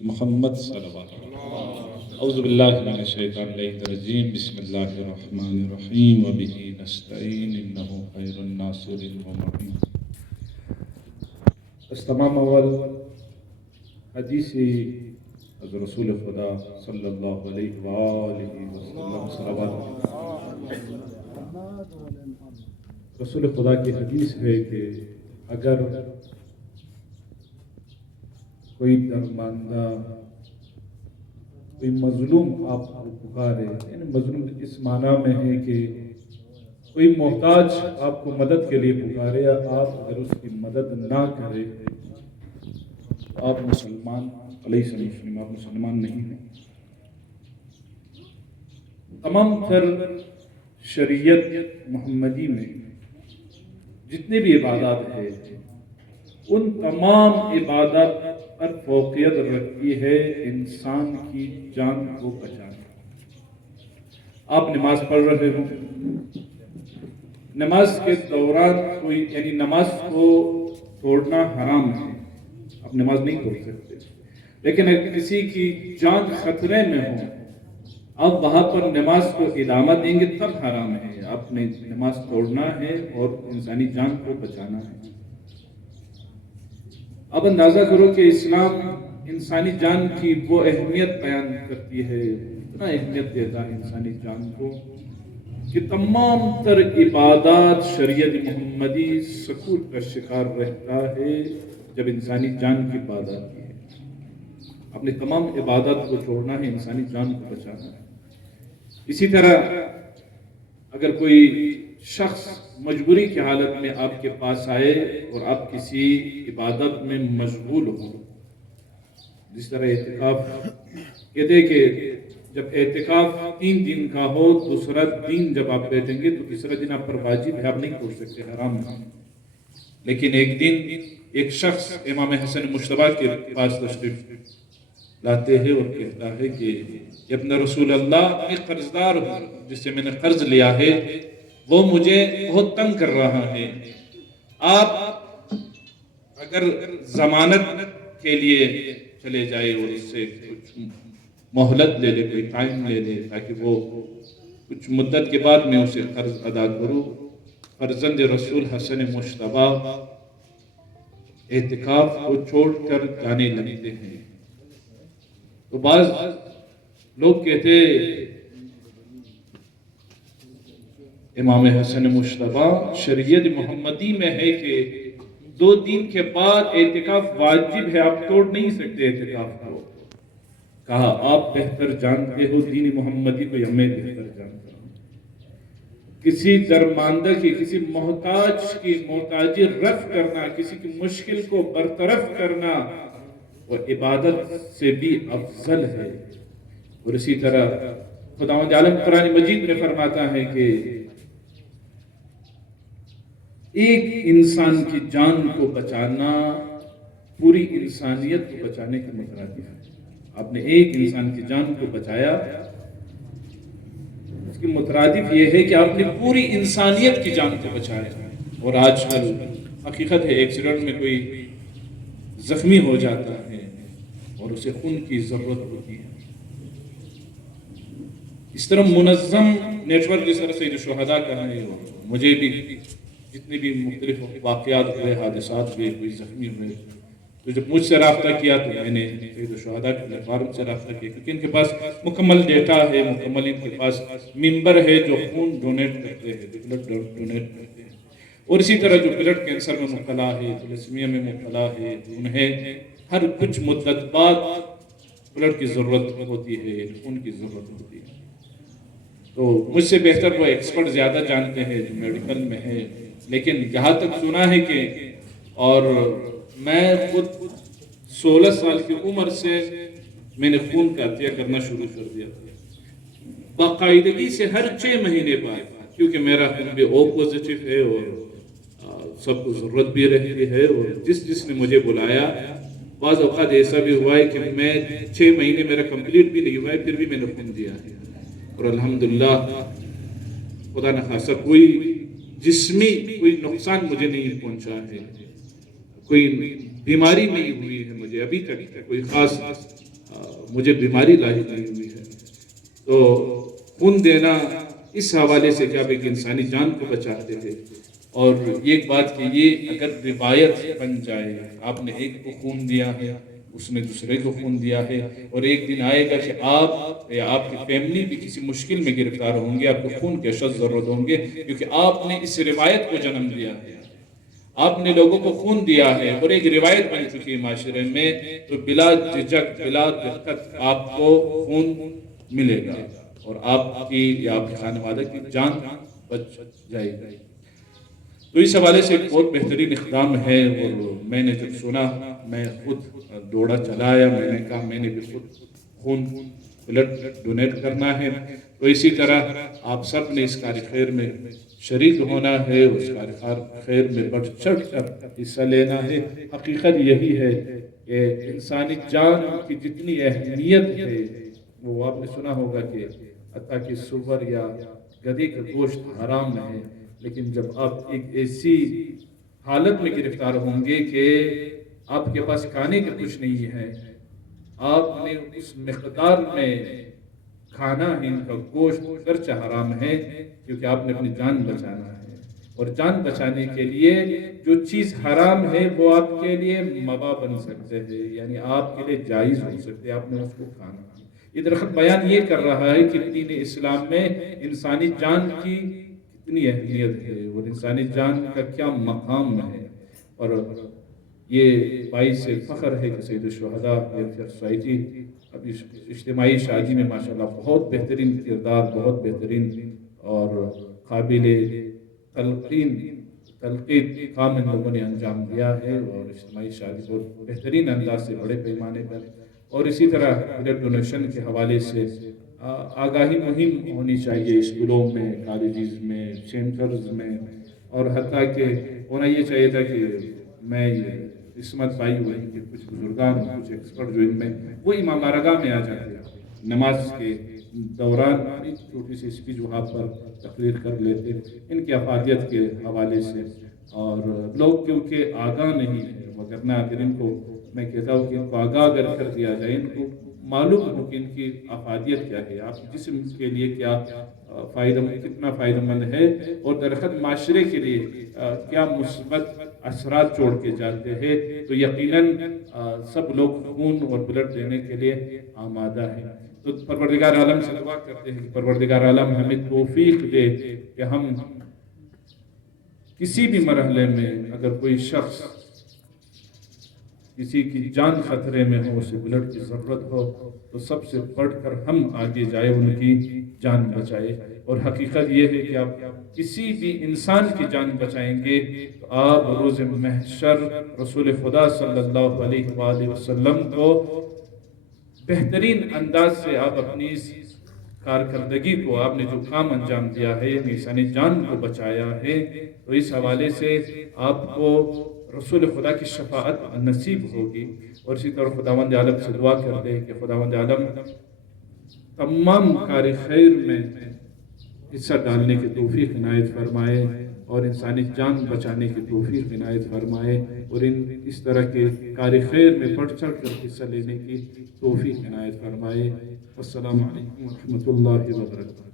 محمد صلوات اعوذ باللہ من الشیطان الرجیم بسم اللہ الرحمن الرحیم وبہ نستعین انہ خیر الناصر ومعین. تمام اول حدیث از رسول خدا صلی اللہ علیہ وآلہ وسلم صلوات. رسول خدا کی حدیث ہے کہ اگر کوئی درماندہ کوئی مظلوم آپ کو پکارے، یعنی مظلوم اس معنی میں ہے کہ کوئی محتاج آپ کو مدد کے لیے پکارے، یا آپ اگر اس کی مدد نہ کرے آپ مسلمان علیہ السلام آپ مسلمان نہیں ہیں. تمام تر شریعت محمدی میں جتنے بھی عبادات ہیں ان تمام عبادات پر فوقیت رکھتی ہے انسان کی جان کو بچانا. آپ نماز پڑھ رہے ہوں، نماز کے دوران کوئی یعنی نماز کو توڑنا حرام ہے، آپ نماز نہیں توڑ سکتے، لیکن اگر کسی کی جان خطرے میں ہو آپ وہاں پر نماز کو ادامہ دیں گے تب حرام ہے. آپ نے نماز توڑنا ہے اور انسانی جان کو بچانا ہے. اب اندازہ کرو کہ اسلام انسانی جان کی وہ اہمیت بیان کرتی ہے، اتنا اہمیت دیتا ہے انسانی جان کو کہ تمام تر عبادات شریعت محمدی سقوط کا شکار رہتا ہے جب انسانی جان کی بات آتی ہے. اپنے تمام عبادات کو چھوڑنا ہے، انسانی جان کو بچانا ہے. اسی طرح اگر کوئی شخص مجبوری کی حالت میں آپ کے پاس آئے اور آپ کسی عبادت میں مشغول ہو، جس طرح اعتکاف کہتے ہیں کہ جب اعتکاف 3 دن کا ہو، دوسرا دن جب آپ بیٹھیں گے تو تیسرا دن آپ پر واجب ہے، آپ نہیں چھوڑ سکتے، حرام ہے. لیکن ایک دن ایک شخص امام حسن مجتبیٰ کے پاس تشریف لاتے ہیں اور کہتا ہے کہ ابن رسول اللہ میں قرضدار ہوں، جس سے میں نے قرض لیا ہے وہ مجھے بہت تنگ کر رہا ہے. آپ اگر ضمانت کے لیے چلے جائے اور اس سے کچھ مہلت لے لے، کوئی ٹائم لے لے تاکہ وہ کچھ مدت کے بعد میں اسے قرض ادا کروں. فرزند رسول حسن مجتبیٰ اعتکاف کو چھوڑ کر جانے لگتے ہیں. تو بعض لوگ کہتے امام حسن مجتبیٰ شریعت محمدی میں ہے کہ 2 دن کے بعد اعتکاف واجب ہے، آپ توڑ نہیں سکتے اعتکاف کو. کہا آپ بہتر جانتے ہو دین محمدی کو یا میں بہتر جانتا ہوں. کسی درماندہ کی، کسی محتاج کی محتاجی رفع کرنا، کسی کی مشکل کو برطرف کرنا وہ عبادت سے بھی افضل ہے. اور اسی طرح خداوند عالم قرآن مجید میں فرماتا ہے کہ ایک انسان کی جان کو بچانا پوری انسانیت کو بچانے کے مترادف ہے. آپ نے ایک انسان کی جان کو بچایا، اس کے مترادف یہ ہے کہ آپ نے پوری انسانیت کی جان کو بچایا. اور آج کل حقیقت ہے ایکسیڈنٹ میں کوئی زخمی ہو جاتا ہے اور اسے خون کی ضرورت ہوتی ہے. اس طرح منظم نیٹ ورک جس طرح سید الشہداء کا ہے، مجھے بھی جتنے بھی مختلف واقعات ہوئے، حادثات ہوئے، کوئی زخمی ہوئے، تو جب مجھ سے رابطہ کیا تو میں نے سید الشہداء کے فارم سے رابطہ کیا، کیونکہ ان کے پاس مکمل ڈیٹا ہے، مکمل ان کے پاس ممبر ہے جو خون ڈونیٹ کرتے ہیں، بلڈ ڈونیٹ کرتے ہیں. اور اسی طرح جو بلڈ کینسر میں مبتلا ہے، تھیلیسیمیا میں مبتلا ہے، انہیں ہر کچھ مدت بعد بلڈ کی ضرورت ہوتی ہے، خون کی ضرورت ہوتی ہے. تو مجھ سے بہتر وہ ایکسپرٹ زیادہ جانتے ہیں جو میڈیکل میں ہے. لیکن یہاں تک سنا ہے کہ اور میں خود 16 سال کی عمر سے میں نے خون کا عطیہ کرنا شروع کر دیا باقاعدگی سے ہر 6 مہینے بعد، کیونکہ میرا خون بھی او پوزیٹو ہے اور سب کو ضرورت بھی رہتی ہے. اور جس نے مجھے بلایا، بعض اوقات ایسا بھی ہوا ہے کہ میں 6 مہینے میرا کمپلیٹ بھی نہیں ہوا ہے پھر بھی میں نے خون دیا ہے. اور الحمدللہ خدا نخواستہ کوئی جسمی کوئی نقصان مجھے نہیں پہنچا ہے، کوئی بیماری نہیں ہوئی ہے مجھے ابھی تک، کوئی خاص مجھے بیماری لاحق نہیں ہوئی ہے۔ تو خون دینا اس حوالے سے کہ آپ ایک انسانی جان کو بچاتے تھے، اور یہ ایک بات کہ یہ اگر روایت بن جائے، آپ نے ایک کو خون دیا ہے، اس نے دوسرے کو خون دیا ہے، اور ایک دن آئے گا کہ آپ یا آپ کی فیملی بھی کسی مشکل میں گرفتار ہوں گے، آپ کو خون کے اشد ضرورت ہوں گے، کیونکہ آپ نے اس روایت کو جنم دیا ہے، آپ نے لوگوں کو خون دیا ہے اور ایک روایت بن چکی ہے معاشرے میں، تو بلا جھجک بلا دقت آپ کو خون ملے گا اور آپ کی یا آپ کے خانہ وادہ کی جان بچ جائے گی۔ تو اس حوالے سے ایک بہت بہترین اقدام ہے، اور میں نے جب سنا میں خود دوڑا چلا آیا، میں نے کہا میں نے بھی خود خون بلڈ ڈونیٹ کرنا ہے۔ تو اسی طرح آپ سب نے اس کار خیر میں شریک ہونا ہے، اس کار خیر میں بڑھ چڑھ کر حصہ لینا ہے۔ حقیقت یہی ہے کہ انسانی جان کی جتنی اہمیت ہے، وہ آپ نے سنا ہوگا کہ حتیٰ کہ سور یا گدھے کا گوشت حرام ہے، لیکن جب آپ ایک ایسی حالت میں گرفتار ہوں گے کہ آپ کے پاس کھانے کا کچھ نہیں ہے، آپ نے اس مقدار میں کھانا ہے ان کا گوشت گرچہ حرام ہے، کیونکہ آپ نے اپنی جان بچانا ہے، اور جان بچانے کے لیے جو چیز حرام ہے وہ آپ کے لیے مباح بن سکتے ہیں، یعنی آپ کے لیے جائز ہو سکتے ہیں، آپ نے اس کو کھانا ہے۔ یہ درخت بیان یہ کر رہا ہے کہ دین اسلام میں انسانی جان کی کتنی اہمیت ہے اور انسانی جان کا کیا مقام ہے، اور یہ باعث فخر ہے کہ سید الشہداء ویلفیئر سوسائٹی اب اجتماعی شادی میں ماشاءاللہ بہت بہترین کردار، بہت بہترین اور قابل تلقین کام ان لوگوں نے انجام دیا ہے، اور اجتماعی شادی بہت بہترین انداز سے بڑے پیمانے پر، اور اسی طرح بلڈ ڈونیشن کے حوالے سے آگاہی مہم ہونی چاہیے اسکولوں میں، کالجز میں، سینٹرز میں، اور حتیٰ کہ ہونا یہ چاہیے تھا کہ میں عصمت بھائی ہوئے کہ کچھ بزرگان، کچھ ایکسپرٹ جو ان میں وہ امام بارگاہ میں آ جاتے ہیں نماز کے دوران، ایک چھوٹی سی اسپیچ وہاں پر تقریر کر لیتے ان کی افادیت کے حوالے سے، اور لوگ کیونکہ آگاہ نہیں ہے، وگرنہ اگر ان کو میں کہتا ہوں کہ ان کو آگاہ اگر کر دیا جائے، ان کو معلوم ہو کہ ان کی افادیت کیا ہے، آپ جسم کے لیے کیا کتنا فائدہ مند ہے، اور درخت معاشرے کے لیے کیا مثبت اثرات چھوڑ کے جاتے ہیں، تو یقیناً سب لوگ خون اور بلڈ دینے کے لیے آمادہ ہیں۔ تو پروردگار عالم سے دعا کرتے ہیں کہ پروردگار عالم ہمیں توفیق دے کہ ہم کسی بھی مرحلے میں اگر کوئی شخص کسی کی جان خطرے میں ہو، اسے بلڈ کی ضرورت ہو، تو سب سے بڑھ کر ہم آگے جائے، ان کی جان بچائے۔ اور حقیقت یہ ہے کہ آپ کسی بھی انسان کی جان بچائیں گے تو آپ روز محشر رسول خدا صلی اللہ علیہ وآلہ وسلم کو بہترین انداز سے آپ اپنی اس کارکردگی کو، آپ نے جو کام انجام دیا ہے، انسانی جان کو بچایا ہے، تو اس حوالے سے آپ کو رسول خدا کی شفاعت نصیب ہوگی۔ اور اسی طرح خداوند عالم سے دعا کرتے ہیں کہ خداوند عالم تمام کار خیر میں حصہ ڈالنے کی توفیق عنایت فرمائے، اور انسانی جان بچانے کی توفیق عنایت فرمائے، اور اس طرح کے کار خیر میں بڑھ چڑھ کر حصہ لینے کی توفیق عنایت فرمائے۔ السلام علیکم ورحمۃ اللہ وبرکاتہ۔